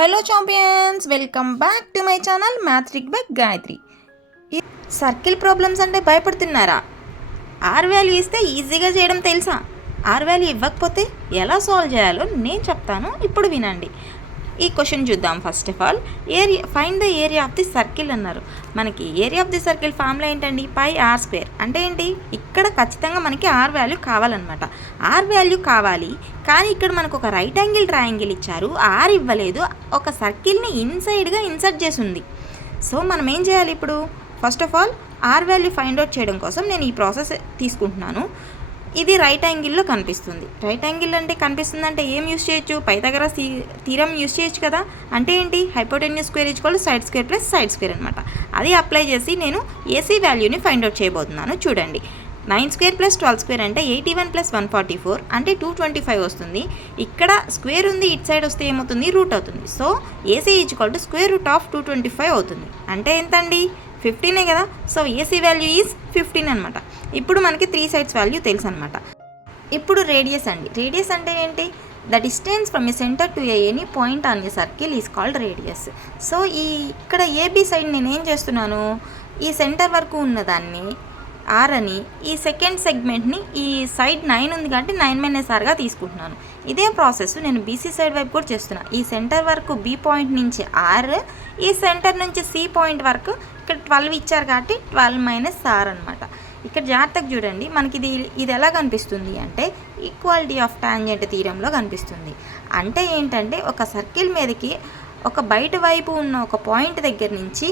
Hello champions, welcome back to my channel math trick by Gayatri. Circle problems అంటే భయపడుతున్నారా? Are value ఇస్తే ఈజీగా చేయడం తెలుసా? ఆర్ వాల్యూ ఇవ్వకపోతే ఎలా సాల్వ్ చేయాలో నేను చెప్తాను, ఇప్పుడు వినండి. ఈ క్వశ్చన్ చూద్దాం. First of all, find the area of the circle అన్నారు. మనకి area of the circle formula ఏంటండి? పై ఆర్ స్క్వేర్. అంటే ఏంటి? ఇక్కడ ఖచ్చితంగా మనకి ఆర్ వాల్యూ కావాలన్నమాట. ఆర్ వాల్యూ కావాలి, కానీ ఇక్కడ మనకు ఒక రైట్ యాంగిల్ ట్రయాంగిల్ ఇచ్చారు, ఆర్ ఇవ్వలేదు, ఒక సర్కిల్ని ఇన్సైడ్గా ఇన్సర్ట్ చేసి ఉంది. సో మనం ఏం చేయాలి ఇప్పుడు? First of all, R value find out చేయడం కోసం నేను ఈ ప్రాసెస్ తీసుకుంటున్నాను. ఇది రైట్ యాంగిల్లో కనిపిస్తుంది. రైట్ యాంగిల్ అంటే కనిపిస్తుంది అంటే ఏం యూస్ చేయొచ్చు? పైథాగరస్ థీరం యూస్ చేయొచ్చు కదా. అంటే ఏంటి? Hypotenuse square equal side square plus side square అనమాట. అది అప్లై చేసి నేను ఏసీ వాల్యూని ఫైండ్ అవుట్ చేయబోతున్నాను. చూడండి, 9 స్క్వేర్ ప్లస్ 12 స్క్వేర్ అంటే 81 ప్లస్ 144 అంటే 225 వస్తుంది. ఇక్కడ స్క్వేర్ ఉంది, ఇటు సైడ్ వస్తే ఏమవుతుంది? రూట్ అవుతుంది. So AC equal to square root of 225 అవుతుంది. అంటే ఎంత అండి? 15 కదా. సో ఏసీ వాల్యూ ఈజ్ 15 అనమాట. ఇప్పుడు మనకి 3 సైడ్స్ వాల్యూ తెలుసు అనమాట. ఇప్పుడు రేడియస్ అండి. రేడియస్ అంటే ఏంటి? The distance from A centre to any point on a circle is called radius. So ఇక్కడ ఏబీ సైడ్ నేను ఏం చేస్తున్నాను? ఈ సెంటర్ వరకు ఉన్నదాన్ని ఆర్ అని, ఈ సెకండ్ సెగ్మెంట్ని ఈ సైడ్ 9 ఉంది కాబట్టి 9 - ఆర్గా తీసుకుంటున్నాను. ఇదే ప్రాసెస్ నేను బీసీ సైడ్ వైపు కూడా చేస్తున్నాను. ఈ సెంటర్ వరకు బీ పాయింట్ నుంచి ఆర్, ఈ సెంటర్ నుంచి సి పాయింట్ వరకు ఇక్కడ 12 ఇచ్చారు కాబట్టి 12 - ఆర్ అనమాట. ఇక్కడ జాగ్రత్తగా చూడండి, మనకి ఇది ఎలా కనిపిస్తుంది అంటే ఈక్వాలిటీ ఆఫ్ టాంజెంట్ థీరంలో కనిపిస్తుంది. అంటే ఏంటంటే ఒక సర్కిల్ మీదకి ఒక బయట వైపు ఉన్న ఒక పాయింట్ దగ్గర నుంచి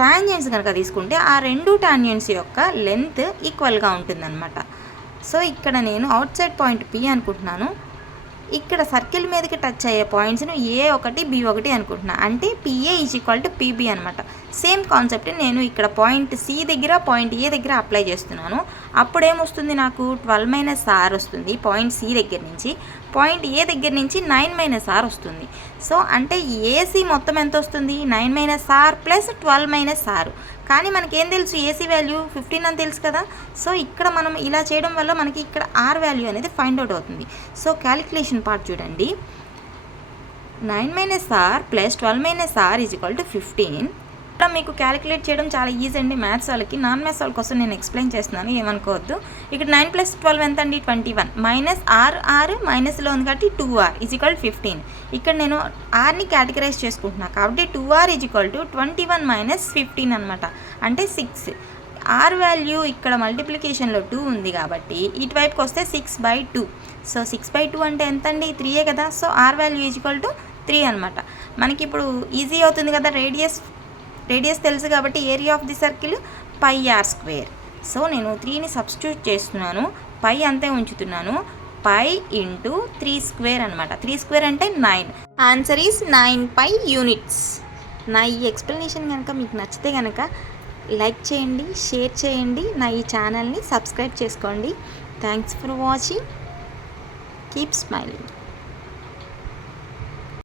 టాంజెంట్స్ కనుక తీసుకుంటే ఆ రెండు టాంజెంట్స్ యొక్క లెంత్ ఈక్వల్గా ఉంటుందన్నమాట. సో ఇక్కడ నేను అవుట్ సైడ్ పాయింట్ పి అనుకుంటున్నాను. ఇక్కడ సర్కిల్ మీదకి టచ్ అయ్యే పాయింట్స్ను A1 B1 అనుకుంటున్నాను. అంటే PA is equal to PB అనమాట. సేమ్ కాన్సెప్ట్ నేను ఇక్కడ పాయింట్ సి దగ్గర పాయింట్ ఏ దగ్గర అప్లై చేస్తున్నాను. అప్పుడు ఏమొస్తుంది? నాకు 12 - ఆర్ వస్తుంది పాయింట్ సి దగ్గర నుంచి. పాయింట్ ఏ దగ్గర నుంచి 9 - ఆర్ వస్తుంది. సో అంటే ఏసీ మొత్తం ఎంత వస్తుంది? 9 - ఆర్ ప్లస్ 12 - ఆర్. కానీ మనకేం తెలుసు? ఏసీ వాల్యూ 15 అని తెలుసు కదా. సో ఇక్కడ మనం ఇలా చేయడం వల్ల మనకి ఇక్కడ ఆర్ వాల్యూ అనేది ఫైండ్ అవుట్ అవుతుంది. సో క్యాలిక్యులేషన్ పార్ట్ చూడండి. 9 - R plus 12 - R is equal to 15. ఇక్కడ మీకు క్యాలిక్యులేట్ చేయడం చాలా ఈజీ అండి. మ్యాథ్స్ వాళ్ళకి, నాన్ మ్యాథ్స్ వాళ్ళ కోసం నేను ఎక్స్ప్లెయిన్ చేస్తున్నాను, ఏమనుకోవద్దు. ఇక్కడ 9 + 12 ఎంత అండి? 21 మైనస్ ఆర్ మైనస్లో ఉంది కాబట్టి 2r ఈజ్ ఈక్వల్ 15. ఇక్కడ నేను ఆర్ని కేటగరైజ్ చేసుకుంటున్నాను కాబట్టి 2r ఈజ్ ఈక్వల్ టు 21 - 15 అనమాట. అంటే 6. ఆర్ వాల్యూ ఇక్కడ మల్టిప్లికేషన్లో 2 ఉంది కాబట్టి ఇటువైపుకి వస్తే 6/2. సో 6/2 అంటే ఎంత అండి? 3 కదా. So R value is equal to 3 అనమాట. మనకి ఇప్పుడు ఈజీ అవుతుంది కదా. రేడియస్ తెలుసు కాబట్టి area of the circle pi R square. So నేను 3ని సబ్స్టిట్యూట్ చేస్తున్నాను, పై అంతే ఉంచుతున్నాను. పై ఇంటూ 3 స్క్వేర్ అనమాట. 3 స్క్వేర్ అంటే 9. Answer is 9π units. నా ఈ ఎక్స్ప్లెనేషన్ కనుక మీకు నచ్చితే కనుక లైక్ చేయండి, షేర్ చేయండి, నా ఈ ఛానల్ని సబ్స్క్రైబ్ చేసుకోండి. Thanks for watching. Keep smiling.